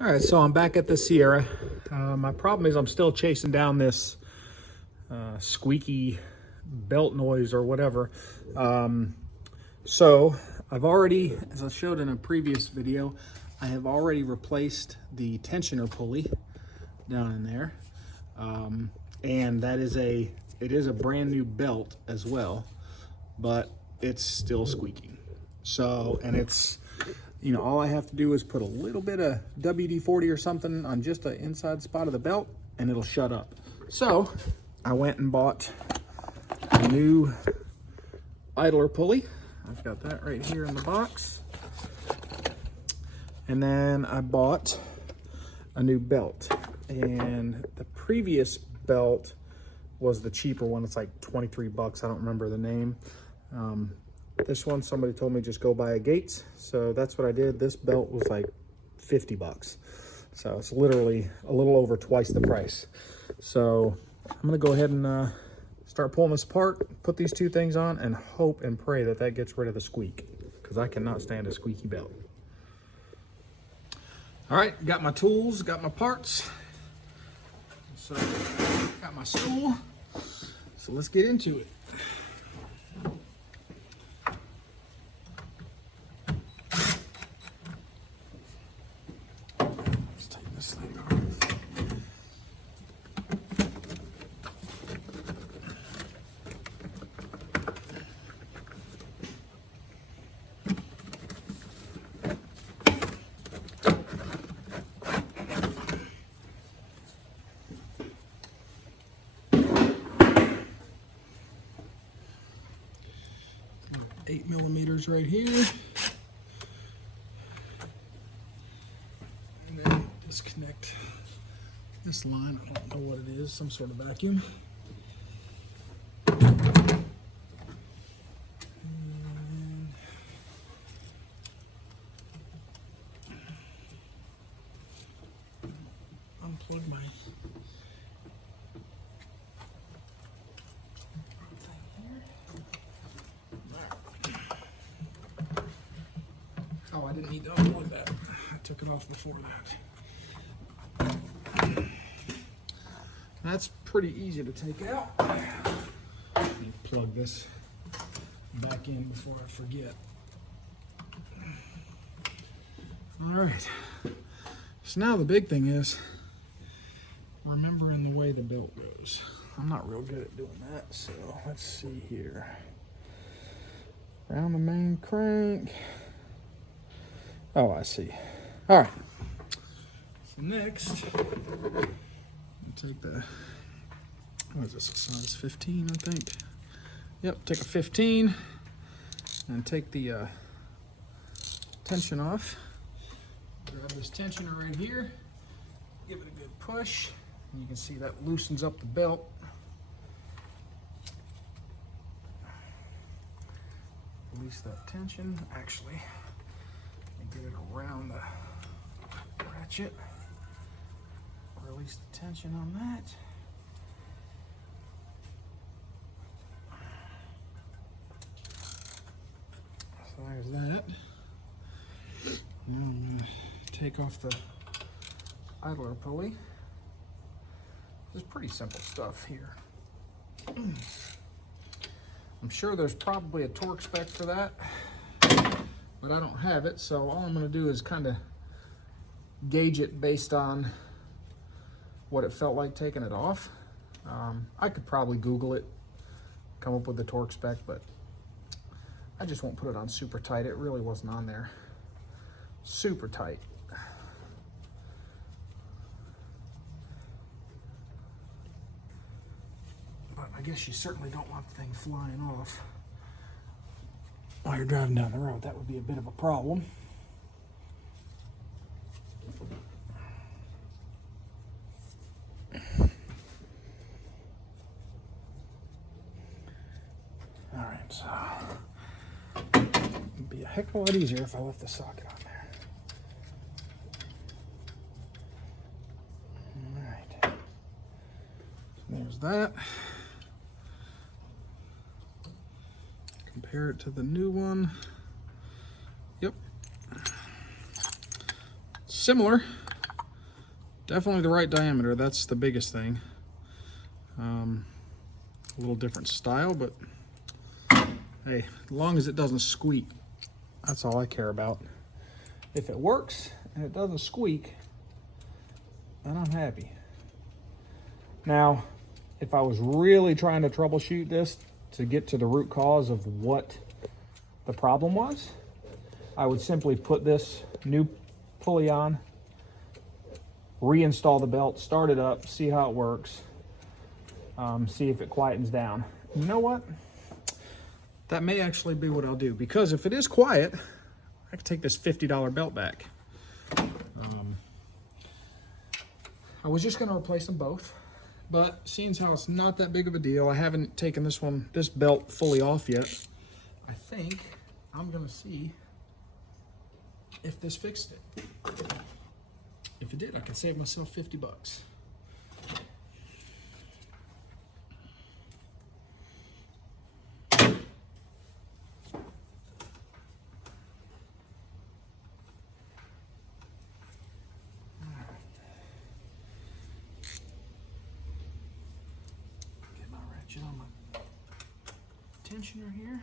All right, so I'm back at the Sierra. My problem is I'm still chasing down this squeaky belt noise or whatever. So I've already, as I showed in a previous video, I have already replaced the tensioner pulley down in there. And that is it is a brand new belt as well, but it's still squeaking. So, and it's, you know, all I have to do is put a little bit of WD-40 or something on just the inside spot of the belt and it'll shut up. So I went and bought a new idler pulley. I've got that right here in the box. And then I bought a new belt, and the previous belt was the cheaper one. It's like 23 bucks. I don't remember the name. This one, somebody told me just go buy a Gates. So that's what I did. This belt was like 50 bucks. So it's literally a little over twice the price. So I'm gonna go ahead and start pulling this apart, put these two things on, and hope and pray that that gets rid of the squeak, because I cannot stand a squeaky belt. All right, got my tools, got my parts. So got my stool. So let's get into it. Let's take this thing off. 8 millimeters right here. And then disconnect this line. I don't know what it is, some sort of vacuum. And unplug my Oh, I didn't need to unplug that. I took it off before that. That's pretty easy to take out. Let me plug this back in before I forget. All right. So now the big thing is remembering the way the belt goes. I'm not real good at doing that, so let's see here. Around the main crank. Oh, I see. All right. So next, I'll take the, what is this, a size 15, I think? Yep, take a 15 and take the tension off. Grab this tensioner right here, give it a good push, and you can see that loosens up the belt. Release that tension, actually. Get it around the ratchet. Release the tension on that. So there's that. Now I'm going to take off the idler pulley. This is pretty simple stuff here. I'm sure there's probably a torque spec for that, but I don't have it, so all I'm going to do is kind of gauge it based on what it felt like taking it off. I could probably Google it, come up with the torque spec, but I just won't put it on super tight. It really wasn't on there super tight. But I guess you certainly don't want the thing flying off while you're driving down the road. That would be a bit of a problem. All right, so it'd be a heck of a lot easier if I left the socket on there. All right, so there's that. Compare it to the new one. Yep. Similar, Definitely the right diameter, that's the biggest thing. A little different style, but hey, as long as it doesn't squeak, that's all I care about. If it works and it doesn't squeak, then I'm happy. Now, if I was really trying to troubleshoot this to get to the root cause of what the problem was, I would simply put this new pulley on, reinstall the belt, start it up, see how it works, see if it quietens down. You know what? That may actually be what I'll do, because if it is quiet, I can take this $50 belt back. I was just going to replace them both, but seeing as how it's not that big of a deal, I haven't taken this belt fully off yet. I think I'm going to see if this fixed it. If it did, I could save myself 50 bucks. Get my ratchet on my tensioner here.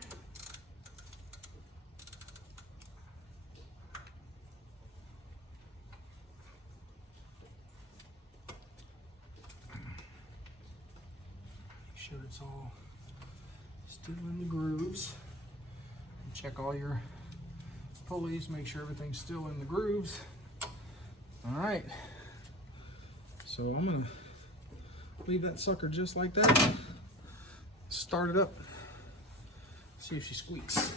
Sure it's all still in the grooves. And check all your pulleys, make sure everything's still in the grooves. All right, so I'm gonna leave that sucker just like that. Start it up, see if she squeaks.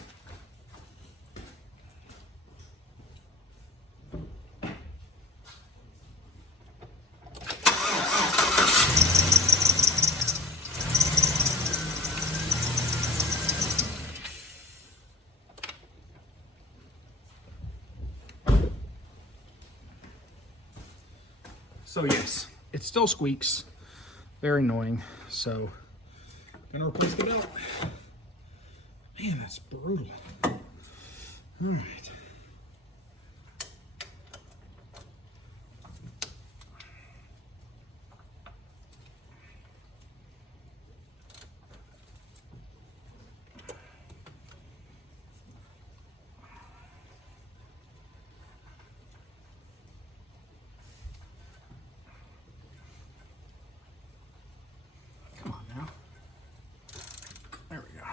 So yes, it still squeaks. Very annoying. So, gonna replace the belt. Man, that's brutal. All right. There we go.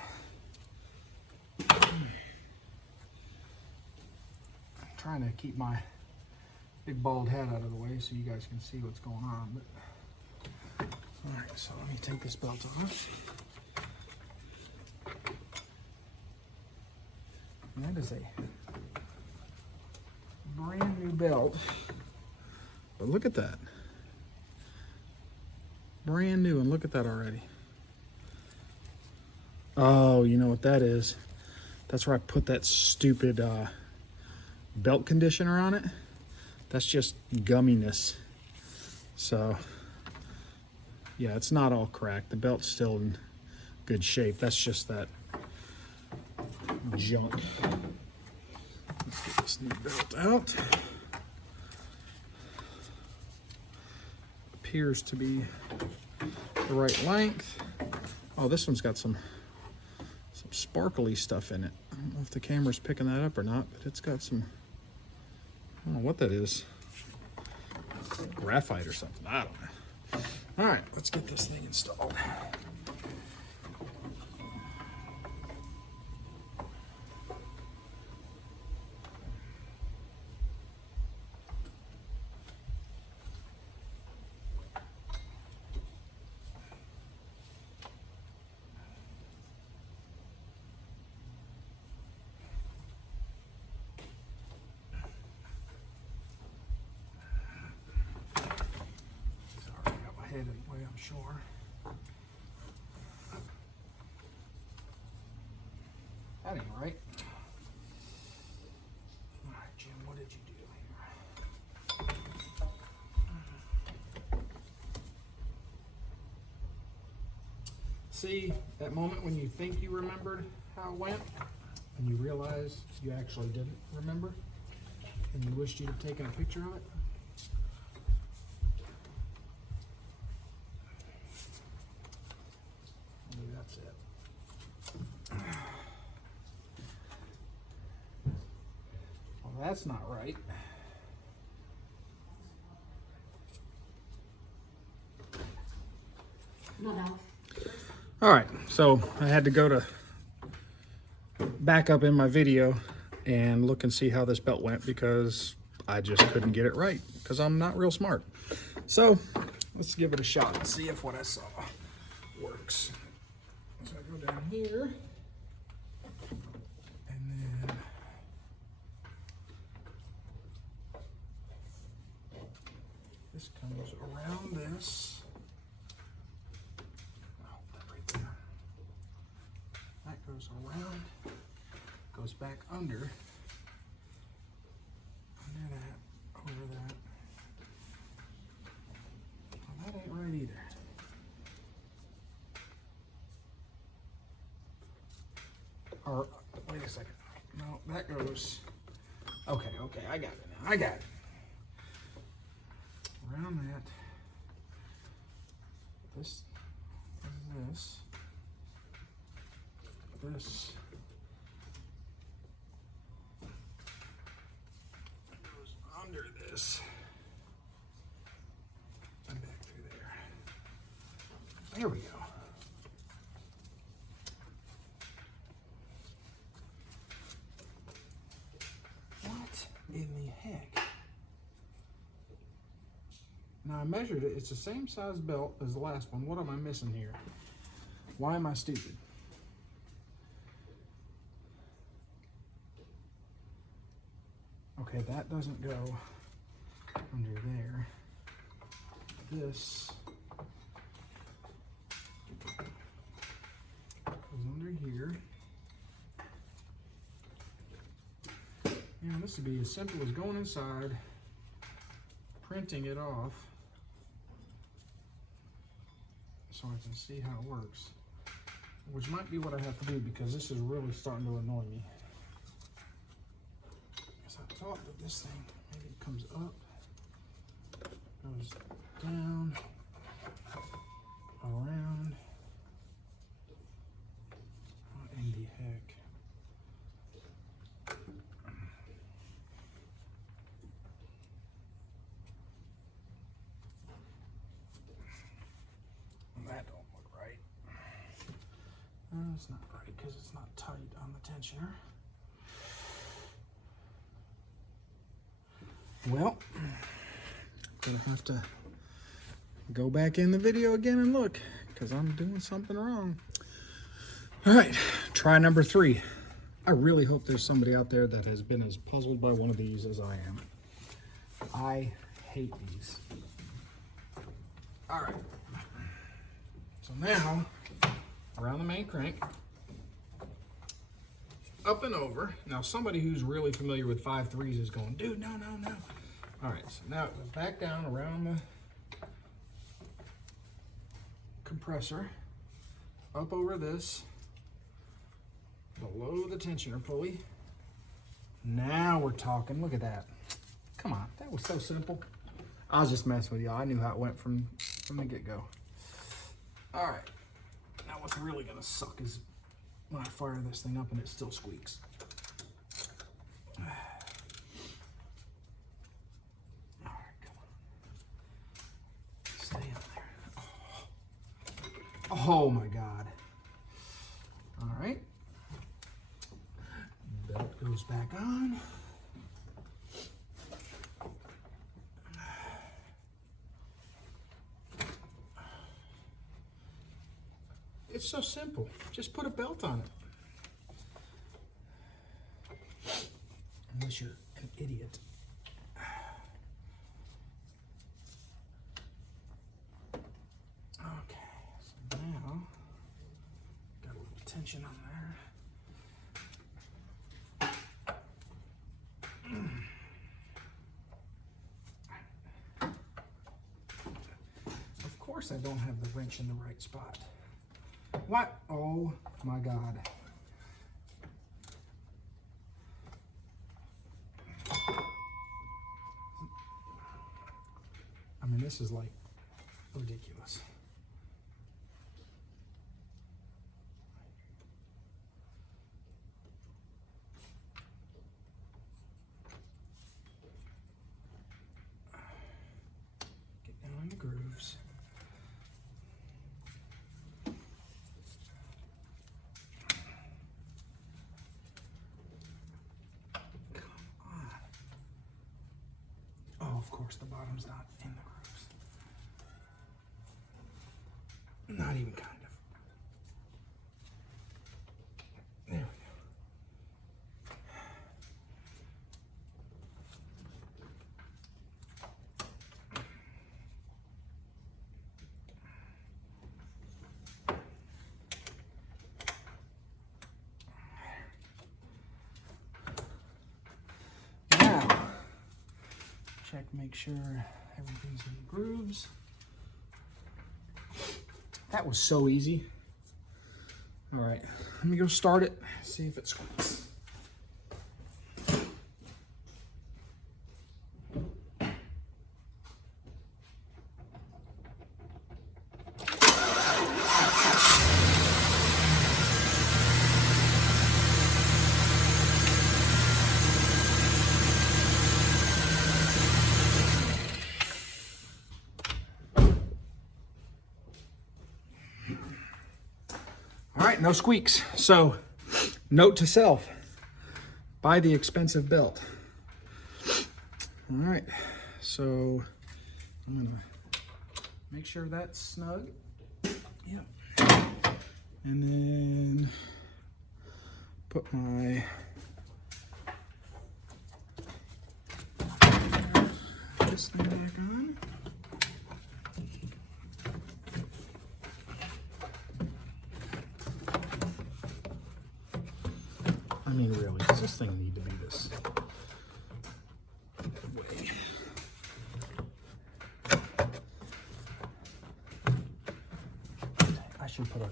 I'm trying to keep my big bald head out of the way so you guys can see what's going on. But all right, so let me take this belt off. And that is a brand new belt. But look at that. Brand new, and look at that already. Oh, you know what that is? That's where I put that stupid belt conditioner on it. That's just gumminess. So, yeah, it's not all cracked. The belt's still in good shape. That's just that junk. Let's get this new belt out. Appears to be the right length. Oh, this one's got some sparkly stuff in it. I don't know if the camera's picking that up or not, but it's got some, I don't know what that is. Graphite or something, I don't know. All right, let's get this thing installed. Anyway, I'm sure. At any rate. All right, Jim, what did you do here? See, that moment when you think you remembered how it went, and you realize you actually didn't remember, and you wished you'd have taken a picture of it? that's not right. All right, so I had to go to back up in my video and look and see how this belt went because I just couldn't get it right because I'm not real smart. So let's give it a shot and see if what I saw works. So I go down here and then this comes around this. Oh, that right there. That goes around, goes back under that, over that. Well, that ain't right either. Or, wait a second. No, that goes, okay, I got it now. I got it. Around that, this, goes under this and back through there. There we go. What in the heck? Now I measured it. It's the same size belt as the last one. What am I missing here? Why am I stupid? Okay, that doesn't go under there. This goes under here. You know, this would be as simple as going inside, printing it off, so I can see how it works. Which might be what I have to do because this is really starting to annoy me. Because I thought that this thing maybe comes up, goes down, around. What in the heck? That don't look right. It's not right because it's not tight on the tensioner. Well, I'm gonna have to go back in the video again and look because I'm doing something wrong. All right, try number 3. I really hope there's somebody out there that has been as puzzled by one of these as I am. I hate these. All right. So now, around the main crank, up and over. Now somebody who's really familiar with 5.3s is going, dude, no. All right, so now it goes back down around the compressor, up over this, below the tensioner pulley. Now we're talking, look at that. Come on, that was so simple. I was just messing with y'all. I knew how it went from the get-go. All right, now what's really gonna suck is when I fire this thing up and it still squeaks. All right, come on. Stay up there. Oh my God. All right. Belt goes back on. It's so simple. Just put a belt on it. Unless you're an idiot. Okay, so now got a little tension on there. Of course I don't have the wrench in the right spot. What? Oh my God. I mean, this is like ridiculous. of course, the bottom's not in the grooves. Not even kind of. There we go. Check, make sure everything's in the grooves. That was so easy. All right, let me go start it, see if it squeaks. All right, no squeaks. So, note to self, buy the expensive belt. All right, so I'm gonna make sure that's snug. Yep. And then put my this thing back on. I mean, really, does this thing need to be this way? I should put a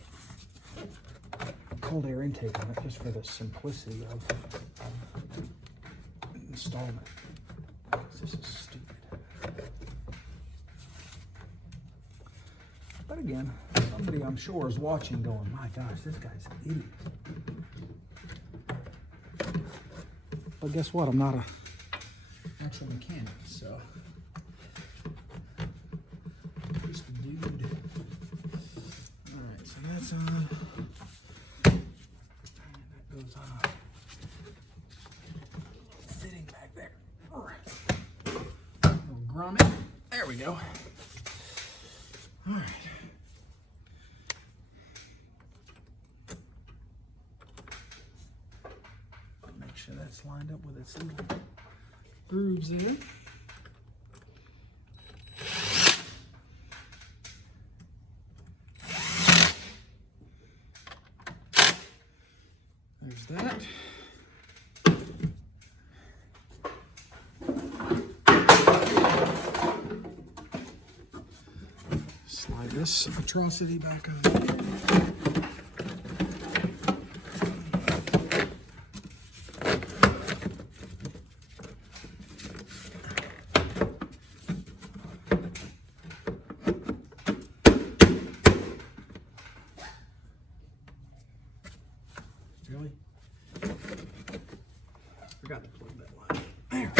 cold air intake on it just for the simplicity of installment. This is stupid. But again, somebody I'm sure is watching going, my gosh, this guy's an idiot. But guess what? I'm not an actual mechanic, so just a dude. All right, so that's on. And that goes on. Fitting back there. All right. A little grommet. There we go. All right. Make sure that's lined up with its little grooves there. There's that. Slide this atrocity back on. Really? Forgot to plug that line. There.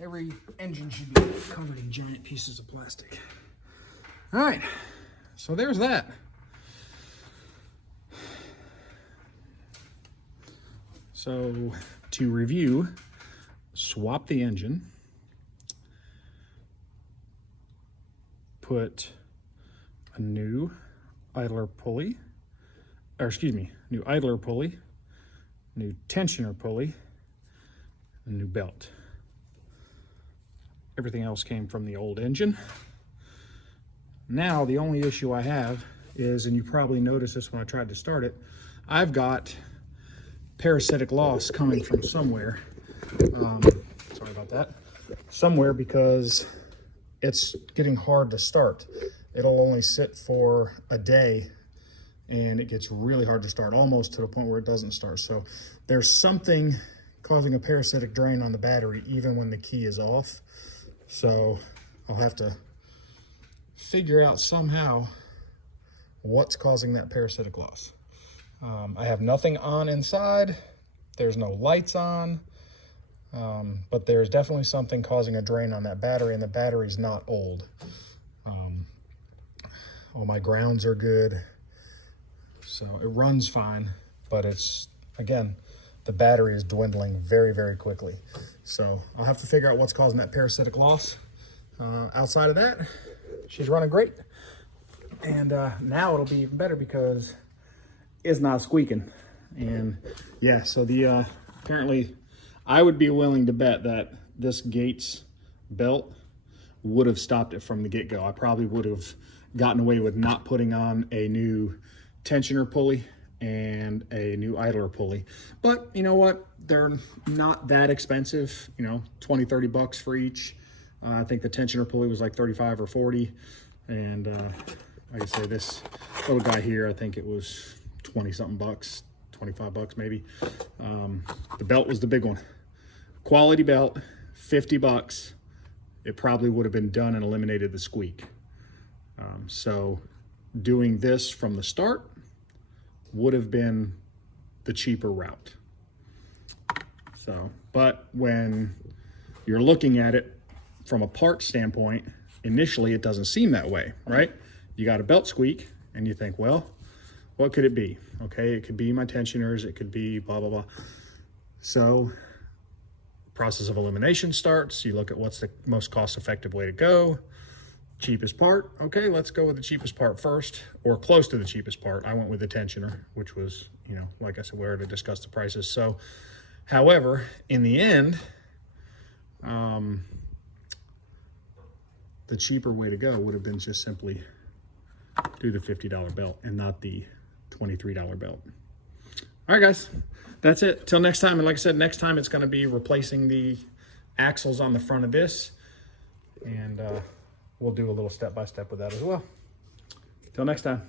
Every engine should be covered in giant pieces of plastic. All right, so there's that. So to review, swap the engine, put a new idler pulley, or excuse me, new idler pulley, new tensioner pulley, a new belt. Everything else came from the old engine. Now the only issue I have is, and you probably noticed this when I tried to start it, I've got parasitic loss coming from somewhere. Sorry about that. Somewhere, because it's getting hard to start. It'll only sit for a day and it gets really hard to start, almost to the point where it doesn't start. So there's something causing a parasitic drain on the battery even when the key is off. So I'll have to figure out somehow what's causing that parasitic loss. I have nothing on inside. There's no lights on, but there's definitely something causing a drain on that battery, and the battery's not old. All my grounds are good, so it runs fine, but it's, again, the battery is dwindling very, very quickly. So I'll have to figure out what's causing that parasitic loss. Outside of that, she's running great. And now it'll be even better because it's not squeaking. And yeah, so the apparently I would be willing to bet that this Gates belt would have stopped it from the get-go. I probably would have gotten away with not putting on a new tensioner pulley and a new idler pulley. But you know what? They're not that expensive, you know, 20, 30 bucks for each. I think the tensioner pulley was like 35 or 40. And like I say, this little guy here, I think it was 20 something bucks, 25 bucks maybe. The belt was the big one. Quality belt, 50 bucks. It probably would have been done and eliminated the squeak. So doing this from the start would have been the cheaper route. So, but when you're looking at it from a part standpoint, initially it doesn't seem that way, right? You got a belt squeak and you think, well, what could it be? Okay, it could be my tensioners, it could be blah, blah, blah. So process of elimination starts. You look at what's the most cost-effective way to go. Cheapest part, okay, let's go with the cheapest part first, or close to the cheapest part. I went with the tensioner, which was, you know, like I said, we already discussed the prices. So, however, in the end, the cheaper way to go would have been just simply do the $50 belt and not the $23 belt. All right, guys, that's it. Till next time. And like I said, next time it's going to be replacing the axles on the front of this. And we'll do a little step-by-step with that as well. Till next time.